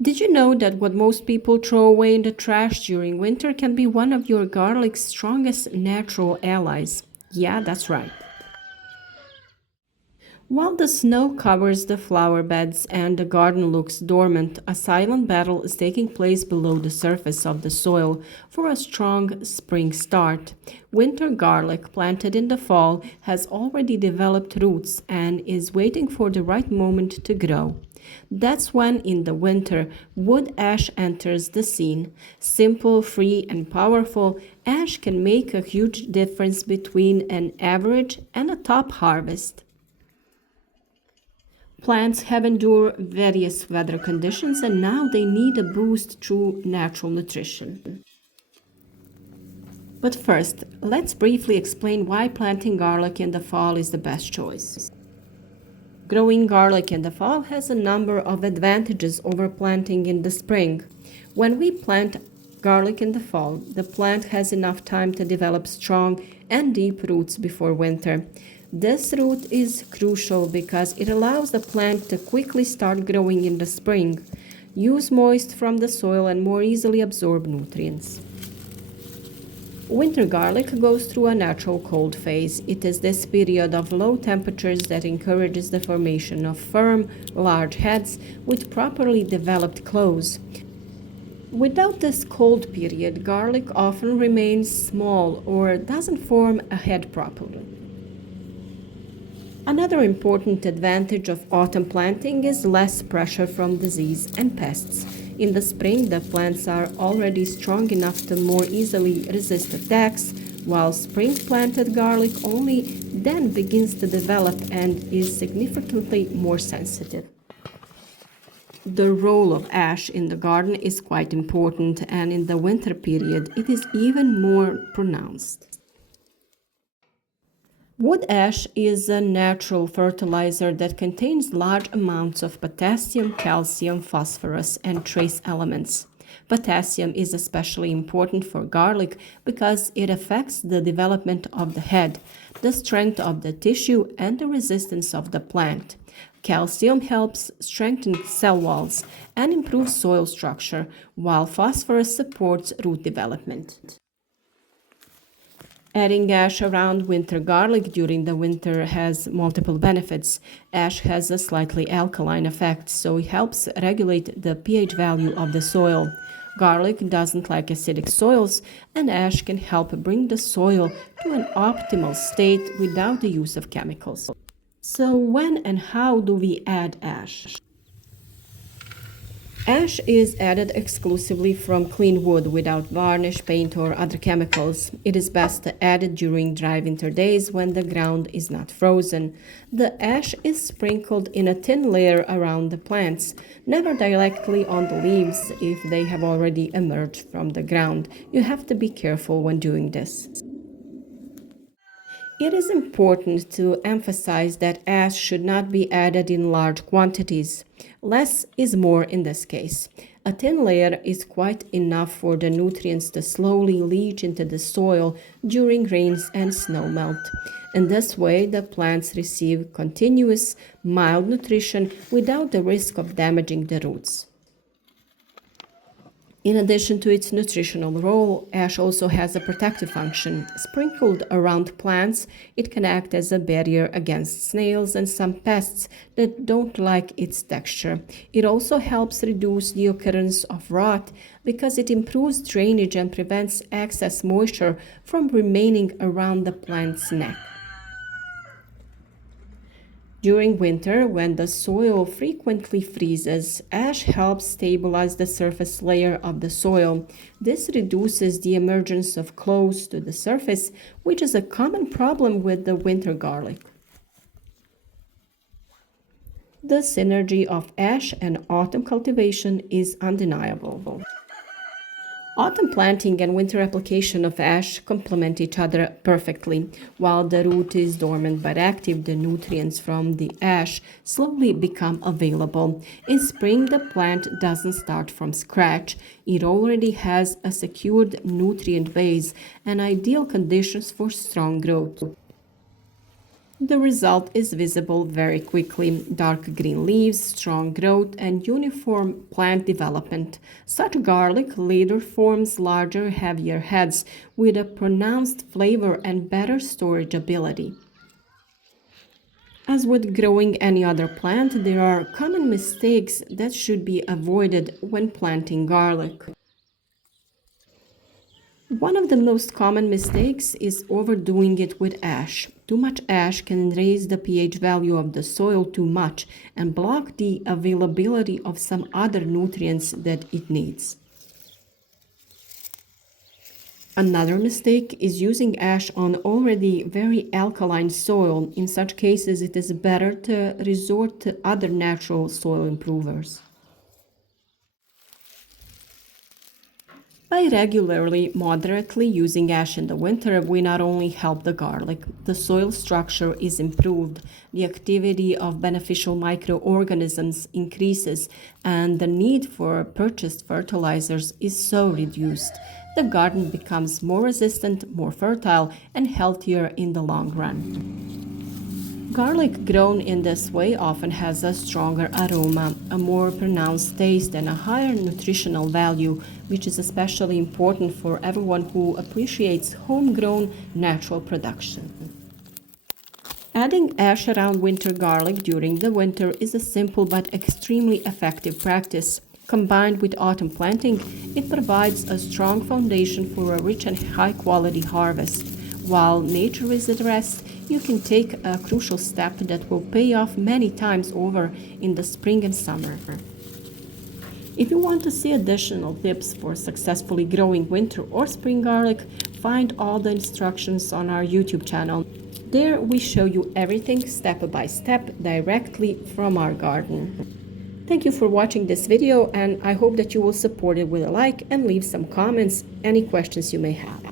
Did you know that what most people throw away in the trash during winter can be one of your garlic's strongest natural allies? Yeah, that's right. While the snow covers the flower beds and the garden looks dormant, a silent battle is taking place below the surface of the soil for a strong spring start. Winter garlic, planted in the fall, has already developed roots and is waiting for the right moment to grow. That's when, in the winter, wood ash enters the scene. Simple, free, and powerful, ash can make a huge difference between an average and a top harvest. Plants have endured various weather conditions and now they need a boost through natural nutrition. But first, let's briefly explain why planting garlic in the fall is the best choice. Growing garlic in the fall has a number of advantages over planting in the spring. When we plant garlic in the fall, the plant has enough time to develop strong and deep roots before winter. This root is crucial because it allows the plant to quickly start growing in the spring, use moist from the soil, and more easily absorb nutrients. Winter garlic goes through a natural cold phase. It is this period of low temperatures that encourages the formation of firm, large heads with properly developed clothes. Without this cold period, garlic often remains small or doesn't form a head properly. Another important advantage of autumn planting is less pressure from disease and pests. In the spring, the plants are already strong enough to more easily resist attacks, while spring planted garlic only then begins to develop and is significantly more sensitive. The role of ash in the garden is quite important, and in the winter period, it is even more pronounced. Wood ash is a natural fertilizer that contains large amounts of potassium, calcium, phosphorus, and trace elements. Potassium is especially important for garlic because it affects the development of the head, the strength of the tissue, and the resistance of the plant. Calcium helps strengthen cell walls and improve soil structure, while phosphorus supports root development. Adding ash around winter garlic during the winter has multiple benefits. Ash has a slightly alkaline effect, so it helps regulate the pH value of the soil. Garlic doesn't like acidic soils, and ash can help bring the soil to an optimal state without the use of chemicals. So, when and how do we add ash? Ash is added exclusively from clean wood without varnish, paint, or other chemicals. It is best added during dry winter days when the ground is not frozen. The ash is sprinkled in a thin layer around the plants, never directly on the leaves if they have already emerged from the ground. You have to be careful when doing this. It is important to emphasize that ash should not be added in large quantities. Less is more in this case. A thin layer is quite enough for the nutrients to slowly leach into the soil during rains and snowmelt. In this way, the plants receive continuous, mild nutrition without the risk of damaging the roots. In addition to its nutritional role, ash also has a protective function. Sprinkled around plants, it can act as a barrier against snails and some pests that don't like its texture. It also helps reduce the occurrence of rot because it improves drainage and prevents excess moisture from remaining around the plant's neck. During winter, when the soil frequently freezes, ash helps stabilize the surface layer of the soil. This reduces the emergence of cloves to the surface, which is a common problem with the winter garlic. The synergy of ash and autumn cultivation is undeniable. Autumn planting and winter application of ash complement each other perfectly. While the root is dormant but active, the nutrients from the ash slowly become available. In spring, the plant doesn't start from scratch. It already has a secured nutrient base and ideal conditions for strong growth. The result is visible very quickly: dark green leaves, strong growth, and uniform plant development. Such garlic later forms larger, heavier heads with a pronounced flavor and better storage ability. As with growing any other plant, there are common mistakes that should be avoided when planting garlic. One of the most common mistakes is overdoing it with ash. Too much ash can raise the pH value of the soil too much and block the availability of some other nutrients that it needs. Another mistake is using ash on already very alkaline soil. In such cases, it is better to resort to other natural soil improvers. By regularly, moderately using ash in the winter, we not only help the garlic, the soil structure is improved, the activity of beneficial microorganisms increases, and the need for purchased fertilizers is so reduced. The garden becomes more resistant, more fertile, and healthier in the long run. Garlic grown in this way often has a stronger aroma, a more pronounced taste, and a higher nutritional value, which is especially important for everyone who appreciates homegrown natural production. Adding ash around winter garlic during the winter is a simple but extremely effective practice. Combined with autumn planting, it provides a strong foundation for a rich and high-quality harvest. While nature is at rest, you can take a crucial step that will pay off many times over in the spring and summer. If you want to see additional tips for successfully growing winter or spring garlic, find all the instructions on our YouTube channel. There we show you everything step by step directly from our garden. Thank you for watching this video, and I hope that you will support it with a like and leave some comments, any questions you may have.